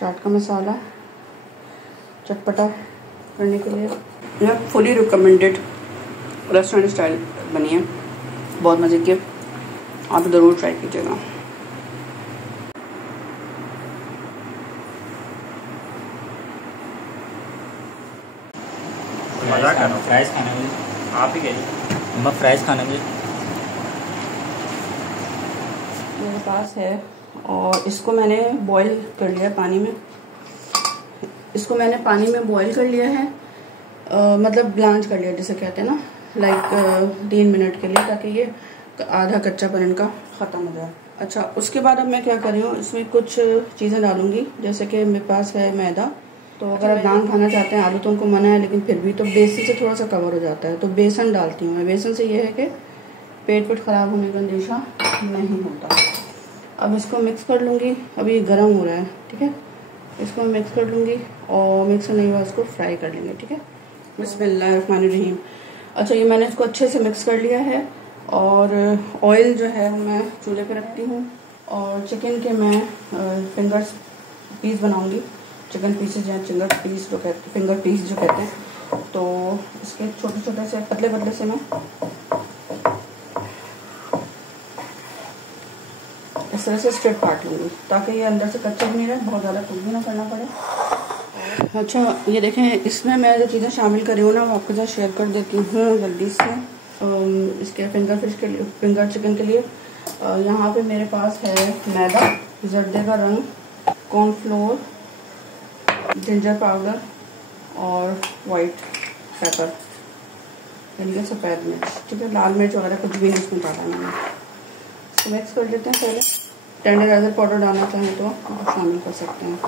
चाट का मसाला चटपटा करने के लिए। यह फुली रिकमेंडेड रेस्टोरेंट स्टाइल बनी है, बहुत मज़े की, आप ज़रूर ट्राई कीजिएगा। मज़ा कर फ्राइज़ खाने में आप ही कहिए। मैं फ्राइज़ खाने में मेरे पास है और इसको मैंने बॉईल कर लिया पानी में। इसको मैंने पानी में बॉईल कर लिया है, मतलब ब्लांच कर लिया जिसे कहते हैं ना, लाइक 3 मिनट के लिए, ताकि ये आधा कच्चापन इनका ख़त्म हो जाए। अच्छा, उसके बाद अब मैं क्या कर रही हूँ, इसमें कुछ चीज़ें डालूंगी। जैसे कि मेरे पास है मैदा, तो अगर आप नान खाना चाहते हैं, आलू तो उनको मना है, लेकिन फिर भी तो बेसन से थोड़ा सा कवर हो जाता है, तो बेसन डालती हूँ मैं। बेसन से ये है कि पेट ख़राब होने का अंदेशा नहीं होता। अब इसको मिक्स कर लूँगी। अभी ये गर्म हो रहा है, ठीक है। इसको मिक्स कर लूँगी और मिक्स करने के बाद इसको फ्राई कर लेंगे, ठीक है। बिस्मिल्लाहिर्रहमानिर्रहीम। अच्छा, ये मैंने इसको अच्छे से मिक्स कर लिया है और ऑयल जो है मैं चूल्हे पे रखती हूँ। और चिकन के मैं फिंगर्स पीस बनाऊँगी। चिकन पीसेज या फिंगर पीस जो कहते हैं, तो इसके छोटे छोटे से पतले पतले से मैं इस तरह से स्ट्रिप काट लूँगी, ताकि ये अंदर से कच्चा भी नहीं रहे, बहुत ज़्यादा कुक भी ना करना पड़े। अच्छा, ये देखें, इसमें मैं जो चीज़ें शामिल करी हूँ ना, वो आपके साथ शेयर कर देती हूँ जल्दी से। इसके फिंगर चिकन के लिए यहाँ पे मेरे पास है मैदा, जर्दे का रंग, कॉर्नफ्लोर, जिंजर पाउडर और वाइट पेपर, यानी कि सफ़ेद मिर्च, ठीक है। लाल मिर्च वगैरह कुछ भी नहीं इसमें डाला मैंने। इसको मिक्स कर देते हैं। पहले टेंडराइजर पाउडर डालना चाहें तो आप शामिल कर सकते हैं।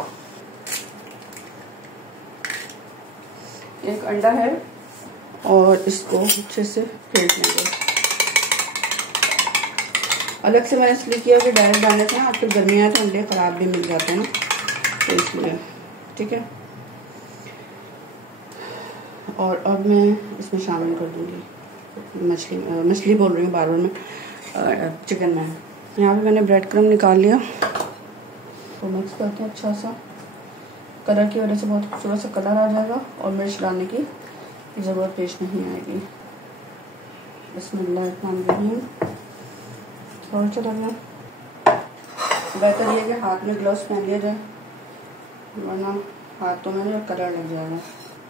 एक अंडा है और इसको अच्छे से फेंट लेंगे। अलग से मैंने इसलिए किया कि डायरेक्ट डालने से ना आजकल गर्मियाँ हैं तो अंडे ख़राब भी मिल जाते हैं ना, तो इसलिए, ठीक है। और अब मैं इसमें शामिल कर दूँगी मछली बोल रही हूँ बार बार में, चिकन में। यहाँ पे मैंने ब्रेड क्रम्ब निकाल लिया, तो मिक्स करते हैं अच्छा सा। कलर की वजह से बहुत खूबसूरत सा कलर आ जाएगा और मिर्च डालने की ज़रूरत पेश नहीं आएगी। बिस्मिल्लाहिर्रहमानिर्रहीम। और चला, बेहतर ये कि हाथ में ग्लव्स पहन लिया जाए, वरना हाथों में कलर लग जाएगा।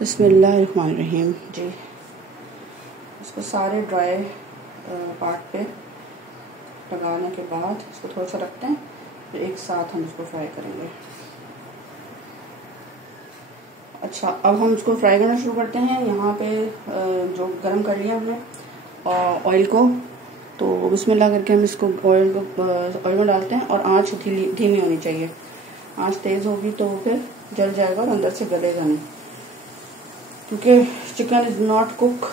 बिस्मिल्लाहिर्रहमानिर्रहीम जी। इसको सारे ड्राई पार्ट पे लगाने के बाद इसको थोड़ा सा रखते हैं, फिर एक साथ हम इसको फ्राई करेंगे। अच्छा, अब हम इसको फ्राई करना शुरू करते हैं। यहाँ पे जो गरम कर लिया हमने ऑयल को, तो बिस्मिल्लाह करके हम इसको ऑयल में डालते हैं और आँच धीमी होनी चाहिए। आँच तेज़ होगी तो फिर जल जाएगा और अंदर से गलेगा नहीं, क्योंकि चिकन इज़ नॉट कुक।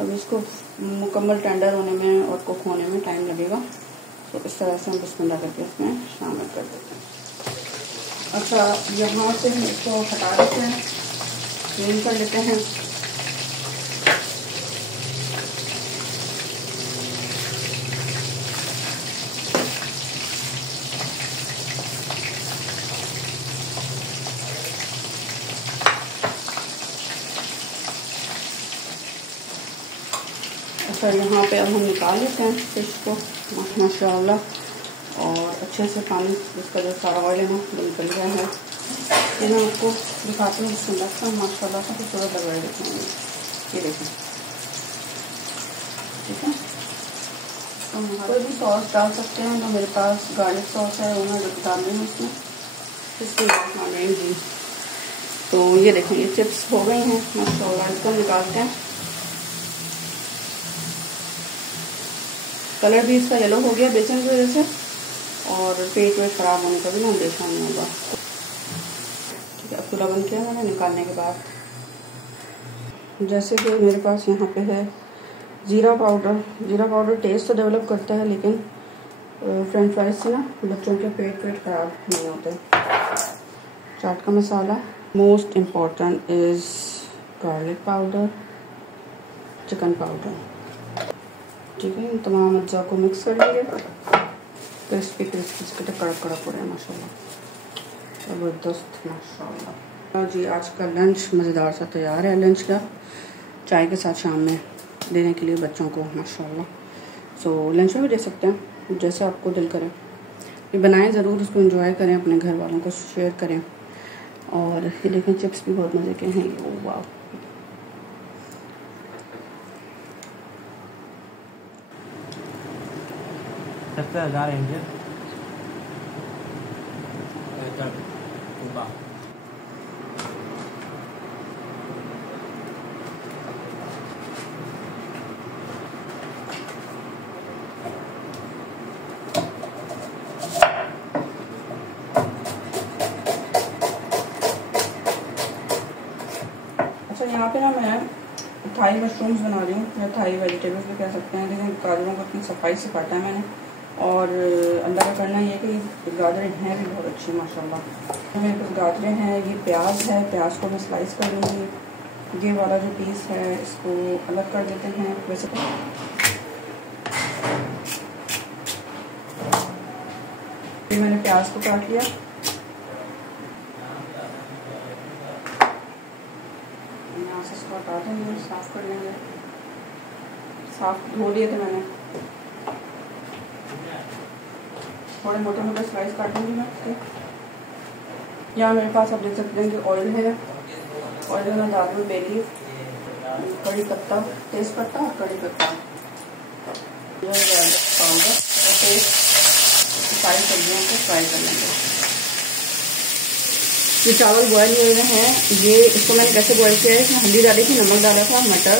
अब इसको मुकम्मल टेंडर होने में और कुक होने में टाइम लगेगा, तो इस तरह से हम बिस्मिल्लाह करके इसमें शामिल कर देते हैं। अच्छा, यहाँ से हम इसको हटा देते हैं, क्लीन कर लेते हैं। अच्छा, यहाँ पे अब हम निकाल लेते हैं फिश को माशाल्लाह, और अच्छे से पानी इसका जो सारा ऑयल है ना निकल गया है। ये मैं आपको दिखाती हूँ, बिस्मिल्लाह माशाल्लाह का खूबसूरत लग रहा है। देखिए, ये देखिए, ठीक है। तो कोई भी सॉस डाल सकते हैं, तो मेरे पास गार्लिक सॉस है, वो मैं डाल रही हूँ इसमें। इसके बाद मान रही जी। तो ये देखें, ये चिप्स हो गई हैं माशाल्लाह। इसको निकालते हैं। कलर भी इसका येलो हो गया बेसन की वजह से, और पेट में ख़राब होने का भी ना अंदेशा नहीं होगा, ठीक है। अब चूल्हा बंद किया मैंने निकालने के बाद। जैसे कि मेरे पास यहाँ पे है ज़ीरा पाउडर टेस्ट तो डेवलप करता है, लेकिन फ्रेंच फ्राइज से ना बच्चों के पेट ख़राब नहीं होते। चाट का masala, most important is garlic powder, chicken powder, ठीक है। इन तमाम अज्जा को मिक्स कर लेंगे। क्रिस्पी कड़क हो रहा है माशाल्लाह। ज़बरदस्त माशाल्लाह। जी आज का लंच मज़ेदार सा तैयार है, लंच का चाय के साथ शाम में देने के लिए बच्चों को माशाल्लाह। सो लंच में भी दे सकते हैं जैसे आपको दिल करे, ये बनाएं ज़रूर, उसको एंजॉय करें, अपने घर वालों को शेयर करें। और ये देखें चिप्स भी बहुत मज़े के हैं ये, ओ वाह। अच्छा यहाँ पे ना मैं थाई मशरूम्स बना रही हूँ, या थाई वेजिटेबल्स भी कह सकते हैं। लेकिन गाजरों को अपनी सफाई से काटा है मैंने, और अंदर का करना ये कि गाजरें हैं भी बहुत अच्छी माशाल्लाह। मेरे पास गाजरें हैं, ये प्याज है, प्याज को मैं स्लाइस कर लूँगी। ये वाला जो पीस है इसको अलग कर देते हैं। वैसे तो मैंने प्याज को काट लिया, यहाँ से इसको हटा देंगे, साफ कर लेंगे। साफ धो लिए थे मैंने, थोड़े मोटे मोटे स्लाइस काटूंगी मैं इसके। यहाँ मेरे पास आप देख सकते हैं कि ऑयल है, ऑयल में डाल दूँ बे लीफ, कड़ी पत्ता, तेज पत्ता और कड़ी पत्ता, पाउडर और पेस्ट, सारी सब्जियों को फ्राई कर लेंगे। ये चावल बॉयल हुए हुए हैं, ये इसको मैंने कैसे बॉयल किया है, इसमें हल्दी डाली थी, नमक डाला था, मटर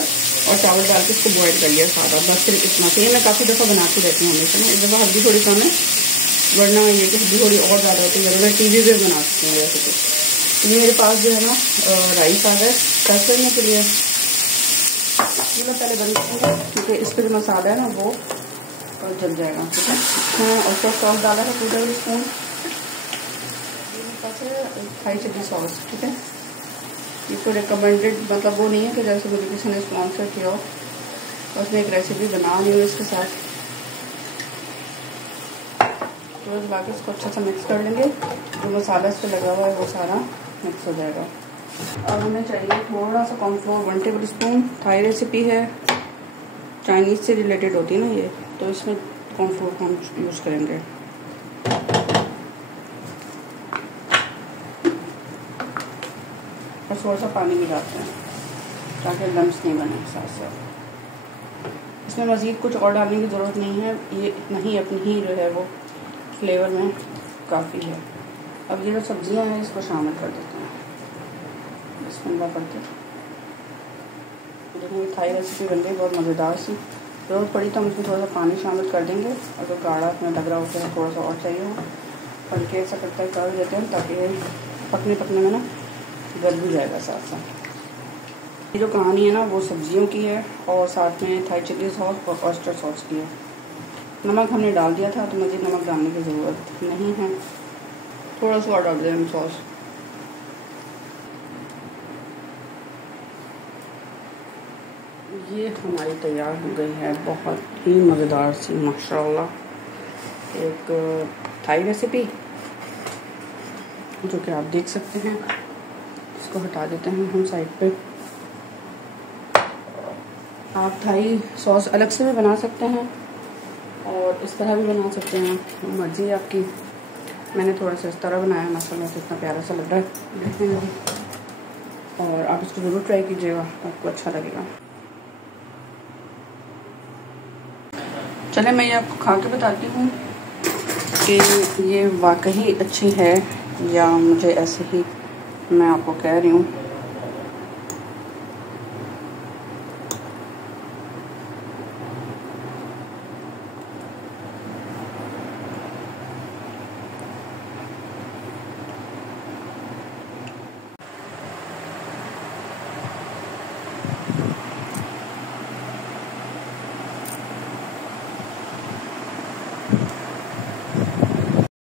और चावल डाल के इसको बॉयल कर लिया सादा, बस सिर्फ इतना से। ये मैं काफ़ी दफ़ा बनाती रहती हूँ हमेशा ना, इस दफ़ा हल्दी थोड़ी कम है, वरना ये कि हल्दी थोड़ी और ज़्यादा होती है, मैं टीवी पे बना सकती हूँ वैसे तो। ये मेरे पास जो है ना राइस आ गया सर्व करने के लिए। ये मैं पहले बंद करूँगी क्योंकि इस पर जो मसाला है ना वो जल जाएगा, ठीक है। हाँ, और फिर सॉस डाला है 2 tablespoon, Thai chilli sauce, ठीक है। ये तो रिकमेंडेड मतलब वो नहीं है कि जैसे मुझे किसी ने स्पॉन्सर किया हो, बस मैं एक रेसिपी बना रही हूँ इसके साथ। तो बाकी इसको अच्छा सा मिक्स कर लेंगे, जो मसाला इस पर लगा हुआ है वो सारा मिक्स हो जाएगा। अब हमें चाहिए थोड़ा सा cornflour 1 tablespoon. Thai recipe है, चाइनीज़ से रिलेटेड होती है ना ये, तो इसमें कॉर्नफ्लोर को हम यूज़ करेंगे। और थोड़ा सा पानी मिलाते हैं ताकि लम्स नहीं बने साथ साथ। इसमें मज़ीद कुछ और डालने की ज़रूरत नहीं है, ये इतना ही अपनी ही जो है वो फ्लेवर में काफ़ी है। अब ये जो सब्जियां हैं इसको शामिल कर देते हैं, बिस्मिल्लाह करते हैं। देखिए थाई रेसिपी बन गई बहुत मज़ेदार सी। ज़रूरत पड़ी तो हम इसमें थोड़ा सा पानी शामिल कर देंगे, और जो गाढ़ा अपने लग रहा होता है थोड़ा सा और चाहिए हो, हल्के ऐसा करता है कर देते हैं ताकि पकने में ना गल भी जाएगा साथ साथ। ये जो कहानी है ना वो सब्जियों की है, और साथ में थाई चिली सॉस और ऑयस्टर सॉस की है। नमक हमने डाल दिया था तो मज़ीद नमक डालने की ज़रूरत नहीं है, थोड़ा सा और डाल दें हम सॉस। ये हमारी तैयार हो गई है, बहुत ही मज़ेदार सी माशाल्लाह एक थाई रेसिपी, जो कि आप देख सकते हैं। इसको हटा देते हैं हम साइड पे। आप थाई सॉस अलग से भी बना सकते हैं और इस तरह भी बना सकते हैं, मर्जी है आपकी। मैंने थोड़ा सा इस तरह बनाया माशाल्लाह, तो इतना प्यारा सा लग रहा है देखने में भी, और आप इसको ज़रूर ट्राई कीजिएगा, आपको अच्छा लगेगा। चले मैं ये आपको खा के बताती हूँ कि ये वाकई अच्छी है या मुझे ऐसे ही मैं आपको कह रही हूँ।